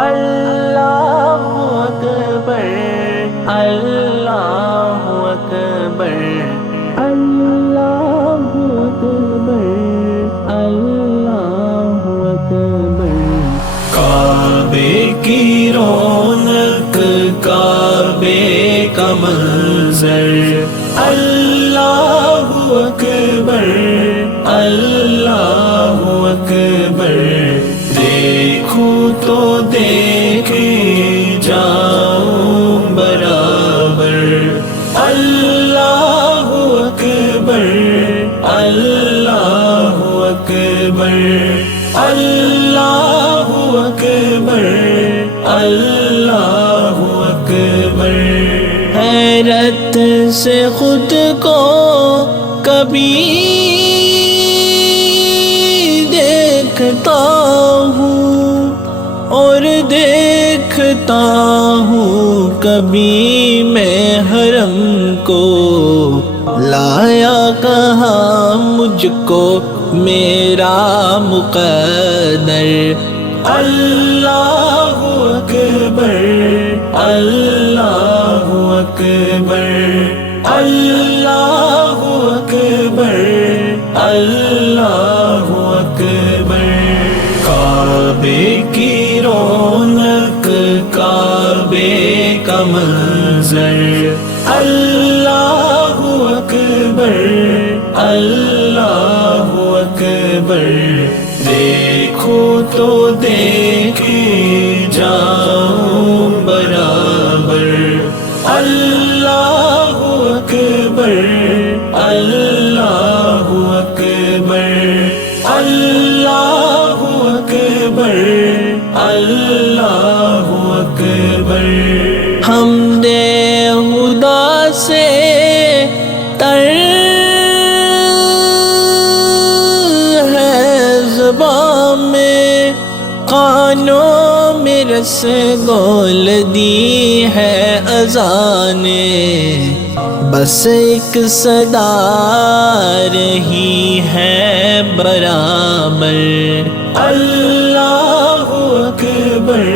اللہ اکبر، اللہ اکبر، اللہ اکبر، اللہ اکبر۔ کعبے کی رونق، کعبے کا منظر، اللہ اکبر، اللہ اکبر۔ دیکھوں تو دیکھے جاؤں برابر، اللہ اکبر، اللہ اکبر، اللہ اکبر، اللہ اکبر۔ حیرت سے خود کو کبھی دیکھتا ہوں اور دیکھتا ہوں کبھی میں حرم کو، لایا کہاں مجھ کو میرا مقدر، اللہ اکبر، اللہ اکبر، اللہ اکبر، اللہ اکبر۔ کعبے کی رونق، کعبے کا منظر، اللہ اکبر، اللہ اکبر۔ دیکھو تو دیکھے جاؤں برابر، اللہ اکبر، اللہ اکبر، اللہ اکبر، اللہ اکبر۔ حمد خدا سے تر ہے زبان میں، کانوں میں رس گول دی ہے اذان، بس ایک صدا رہی ہے برابر، اللہ اکبر،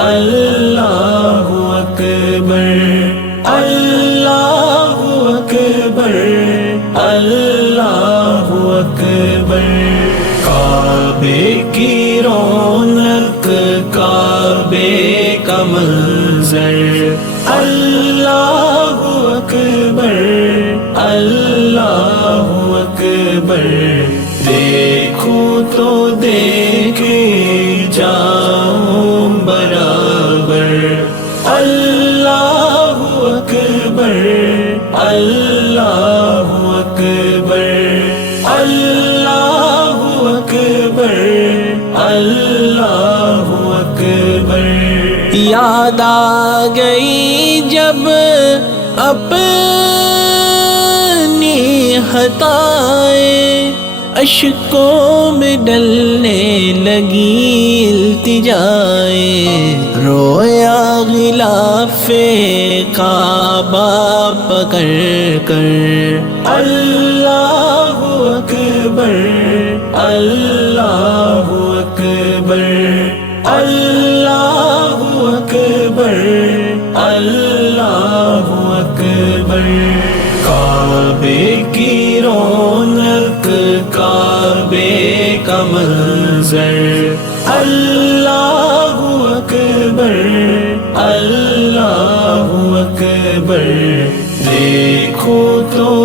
اللہ اکبر، اللہ اکبر، اللہ اکبر۔ کعبے کی رونق، کعبے کا منظر، اللہ اکبر، اللہ اکبر۔ دیکھوں تو دیکھے جاؤں برابر، اللہ اکبر، اللہ اکبر، اللہ اکبر، اللہ اکبر۔ یاد آ گئی جب اپنی خطائیں، اشکوں میں ڈلنے لگی التجائیں، رویا غلاف کعبہ پکڑ کر، اللہ اکبر، اللہ اکبر، اللہ اکبر، اللہ اکبر۔ کعبے کی رونق، کعبے کا منظر، اللہ اکبر، اللہ اکبر۔ دیکھو تو